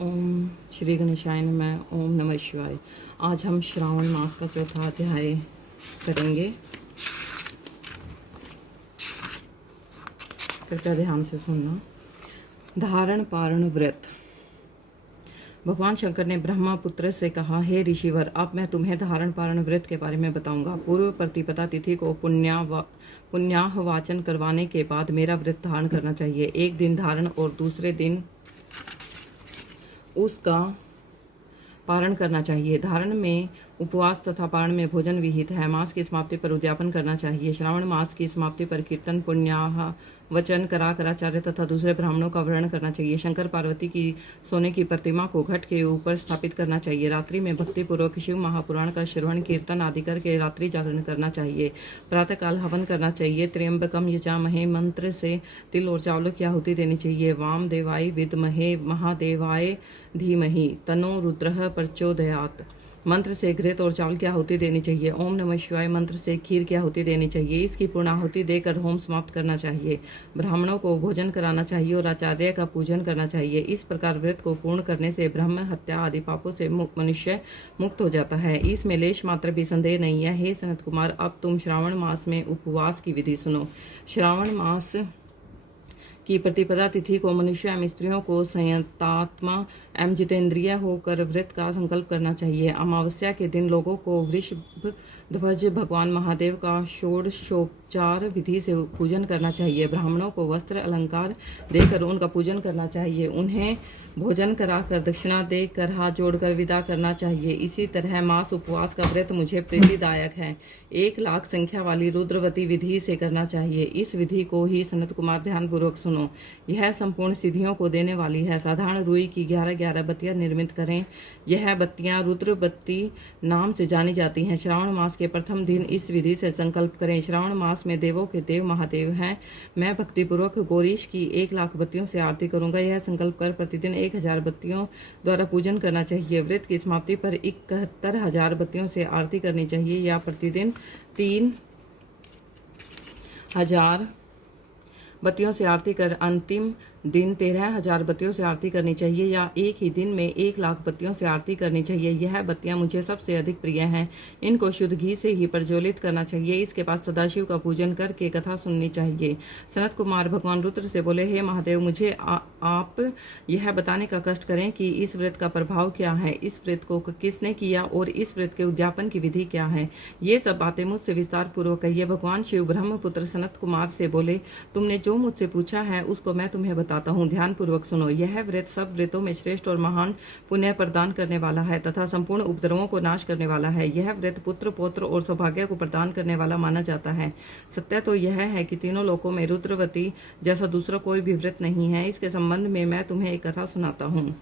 ओम श्री गणेशाय नमः। ओम नमः शिवाय। आज हम श्रावण मास का चौथा अध्याय करेंगे। कृपया ध्यान से सुनना। धारण पारण व्रत। भगवान शंकर ने ब्रह्मा पुत्र से कहा, हे ऋषिवर, अब मैं तुम्हें धारण पारण व्रत के बारे में बताऊंगा। पूर्व प्रतिपदा तिथि को पुण्याह वाचन करवाने के बाद मेरा व्रत धारण करना चाहिए। एक दिन धारण और दूसरे दिन उसका पारण करना चाहिए। धारण में उपवास तथा पारण में भोजन विहित है। मास की समाप्ति पर उद्यापन करना चाहिए। श्रावण मास की समाप्ति पर कीर्तन, पुण्याह वचन कराकर आचार्य तथा दूसरे ब्राह्मणों का वर्ण करना चाहिए। शंकर पार्वती की सोने की प्रतिमा को घट के ऊपर स्थापित करना चाहिए। रात्रि में भक्ति पूर्वक शिव महापुराण का श्रवण कीर्तन आदि करके रात्रि जागरण करना चाहिए। प्रातःकाल हवन करना चाहिए। त्र्यंबकम यजामहे मंत्र से तिल और चावल की आहुति देनी चाहिए। वाम देवाय विद्महे महादेवाय धीमहि तनो रुद्रः प्रचोदयात् मंत्र से घृत और चावल की आहुति देनी चाहिए। ओम नमः शिवाय मंत्र से खीर की आहुति देनी चाहिए। इसकी पूर्ण आहुति देकर होम समाप्त करना चाहिए। ब्राह्मणों को भोजन कराना चाहिए और आचार्य का पूजन करना चाहिए। इस प्रकार व्रत को पूर्ण करने से ब्रह्म हत्या आदि पापों से मनुष्य मुक्त हो जाता है। इसमें लेश मात्र भी संदेह नहीं है। हे सनत कुमार, अब तुम श्रावण मास में उपवास की विधि सुनो। श्रावण मास की प्रतिपदा तिथि को मनुष्य एवं स्त्रियों को संयतात्मा एवं जितेंद्रिय होकर व्रत का संकल्प करना चाहिए। अमावस्या के दिन लोगों को वृषभ ध्वज भगवान महादेव का षोडशोपचार विधि से पूजन करना चाहिए। ब्राह्मणों को वस्त्र अलंकार देकर उनका पूजन करना चाहिए। उन्हें भोजन कराकर दक्षिणा देकर हाथ जोड़कर विदा करना चाहिए। इसी तरह मास उपवास का व्रत मुझे प्रीतिदायक है। 1,00,000 संख्या वाली रुद्रवती विधि से करना चाहिए। इस विधि को ही सनत कुमार ध्यान पूर्वक सुनो। यह संपूर्ण सिद्धियों को देने वाली है। साधारण रुई की 11 बत्तियां निर्मित करें। यह बत्तियां रुद्र बत्ती नाम से जानी जाती हैं। श्रावण मास के प्रथम दिन इस विधि से संकल्प करें। श्रावण मास में देवों के देव महादेव हैं। मैं भक्तिपूर्वक गौरीश की 1,00,000 बत्तियों से आरती करूंगा। यह संकल्प कर प्रतिदिन 1,000 बत्तियों द्वारा पूजन करना चाहिए। व्रत की समाप्ति पर 71,000 बत्तियों से आरती करनी चाहिए या प्रतिदिन 3,000 बत्तियों से आरती कर अंतिम दिन 13,000 बत्तियों से आरती करनी चाहिए या एक ही दिन में 1,00,000 बत्तियों से आरती करनी चाहिए। यह बत्तियां मुझे सबसे अधिक प्रिय हैं। इनको शुद्ध घी से ही प्रज्वलित करना चाहिए। इसके बाद सदाशिव का पूजन करके कथा सुननी चाहिए। सनत कुमार भगवान रुद्र से बोले, हे महादेव, मुझे आप यह बताने का कष्ट करें कि इस व्रत का प्रभाव क्या है, इस व्रत को किसने किया और इस व्रत के उद्यापन की विधि क्या है। ये सब बातें मुझसे विस्तार पूर्वक कहिए। भगवान शिव ब्रह्मपुत्र सनत कुमार से बोले, तुमने जो मुझसे पूछा है उसको मैं तुम्हें बताता हूँ। ध्यान पूर्वक सुनो। यह व्रत सब व्रतों में श्रेष्ठ और महान पुण्य प्रदान करने वाला है तथा संपूर्ण उपद्रवों को नाश करने वाला है। यह व्रत पुत्र पौत्र और सौभाग्य को प्रदान करने वाला माना जाता है। सत्य तो यह है कि तीनों लोकों में रुद्रवती जैसा दूसरा कोई भी व्रत नहीं है। इसके संबंध में मैं तुम्हें एक कथा सुनाता हूँ।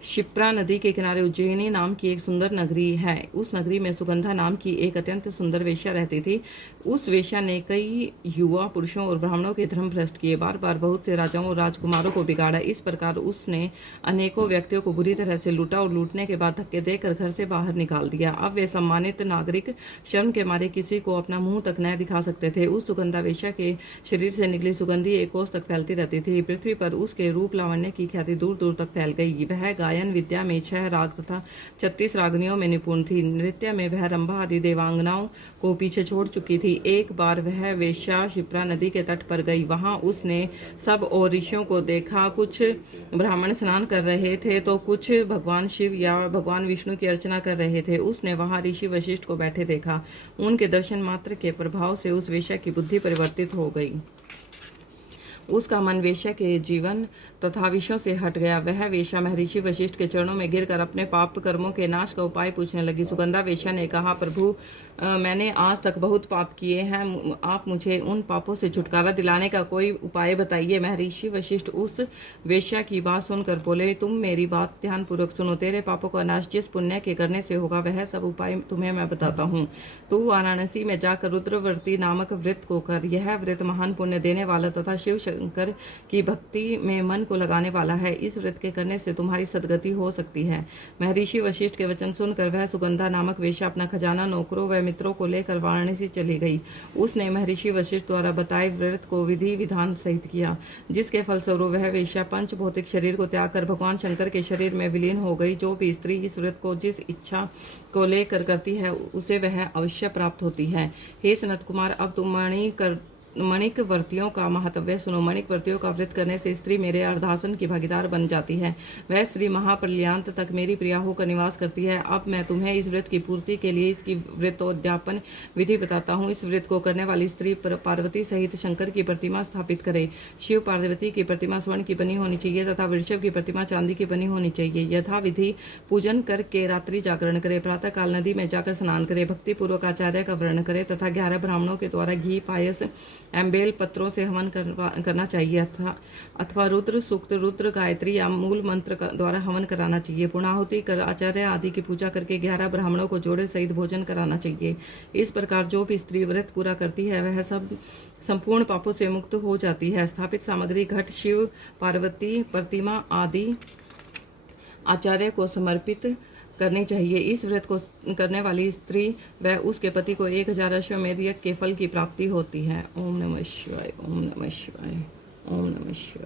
क्षिप्रा नदी के किनारे उज्जैनी नाम की एक सुंदर नगरी है। उस नगरी में सुगंधा नाम की एक अत्यंत सुंदर वेश्या रहती थी। उस वेश्या ने कई युवा पुरुषों और ब्राह्मणों के धर्म भ्रष्ट किए। बार बार बहुत से राजाओं और राजकुमारों को बिगाड़ा। इस प्रकार उसने अनेकों व्यक्तियों को बुरी तरह से लूटा और लूटने के बाद धक्के देकर घर से बाहर निकाल दिया। अब वे सम्मानित नागरिक शर्म के मारे किसी को अपना मुंह तक न दिखा सकते थे। उस सुगंधा वेश्या के शरीर से निकली सुगंधी 1 कोस तक फैलती रहती थी। पृथ्वी पर उसके रूप लावण्य की ख्याति दूर दूर तक फैल गई। वह गायन विद्या में 6 राग तथा 36 रागनियों में निपुण थी। नृत्य में वह रंभा आदि देवांगनाओं को पीछे छोड़ चुकी थी। एक बार वह वेश्या क्षिप्रा नदी के तट पर गई। वहां उसने सब और ऋषियों को देखा। कुछ ब्राह्मण स्नान कर रहे थे तो कुछ भगवान शिव या भगवान विष्णु की अर्चना कर रहे थे। उसने वहां ऋषि वशिष्ठ को बैठे देखा। उनके दर्शन मात्र के प्रभाव से उस वेश्या की बुद्धि परिवर्तित हो गई। उसका मन वेश्या के जीवन तथा विषयों से हट गया। वह वेश्या महर्षि वशिष्ठ के चरणों में गिरकर अपने पाप कर्मों के नाश का उपाय पूछने लगी। सुगंधा वेश्या ने कहा, प्रभु, मैंने आज तक बहुत पाप किए हैं। आप मुझे उन पापों से छुटकारा दिलाने का कोई उपाय बताइए। महर्षि वशिष्ठ उस वेश्या की बात सुनकर बोले, तुम मेरी बात ध्यानपूर्वक सुनो। तेरे पापों का नाश जिस पुण्य के करने से होगा वह सब उपाय तुम्हें मैं बताता हूँ। तू वाराणसी में जाकर रुद्रवर्ती नामक व्रत को कर। यह व्रत महान पुण्य देने वाला तथा शिव शंकर की भक्ति में मन को लगाने वाला है। इस व्रत के करने से तुम्हारी सदगति हो सकती है। महर्षि वशिष्ठ के वचन सुनकर वह सुगंधा नामक वेश्या अपना खजाना, नौकरों व मित्रों को लेकर वाराणसी चली गई। उसने महर्षि वशिष्ठ द्वारा बताए व्रत को विधि विधान सहित किया, जिसके फलस्वरूप वह वेश्या पंच भौतिक शरीर को त्याग कर भगवान शंकर के शरीर में विलीन हो गई। जो भी स्त्री इस व्रत को जिस इच्छा को लेकर करती है उसे वह अवश्य प्राप्त होती है। हे सनत कुमार, अब तुम मणिक व्रतियों का महत्व सुनो। मणिक व्रतियों का व्रत करने से स्त्री मेरे अर्धासन की भागीदार बन जाती है। वह स्त्री महाप्रलयांत तक मेरी प्रिया होकर निवास करती है। अब मैं तुम्हें इस व्रत की पूर्ति के लिए इसकी व्रतोद्यापन विधि बताता हूँ। इस व्रत को करने वाली स्त्री पार्वती सहित शंकर की प्रतिमा स्थापित करे। शिव पार्वती की प्रतिमा स्वर्ण की बनी होनी चाहिए तथा वृषभ की प्रतिमा चांदी की बनी होनी चाहिए। यथा विधि पूजन करके रात्रि जागरण करे, प्रातः काल नदी में जाकर स्नान करे, भक्ति पूर्वक आचार्य का वर्ण करे तथा 11 ब्राह्मणों के द्वारा घी पायस एम्बेल पत्रों से हवन करना चाहिए अथवा रुद्र सूक्त, रुद्र गायत्री या मूल मंत्र द्वारा हवन कराना चाहिए। पूर्णाहुति कर आचार्य आदि की पूजा करके 11 ब्राह्मणों को जोड़े सहित भोजन कराना चाहिए। इस प्रकार जो भी स्त्री व्रत पूरा करती है वह सब संपूर्ण पापों से मुक्त हो जाती है। स्थापित सामग्री घट, शिव पार्वती प्रतिमा आदि आचार्य को समर्पित करनी चाहिए। इस व्रत को करने वाली स्त्री व उसके पति को 1000 अश्वमेध यज्ञ के फल की प्राप्ति होती है। ओम नमः शिवाय, ओम नमः शिवाय, ओम नमः शिवाय।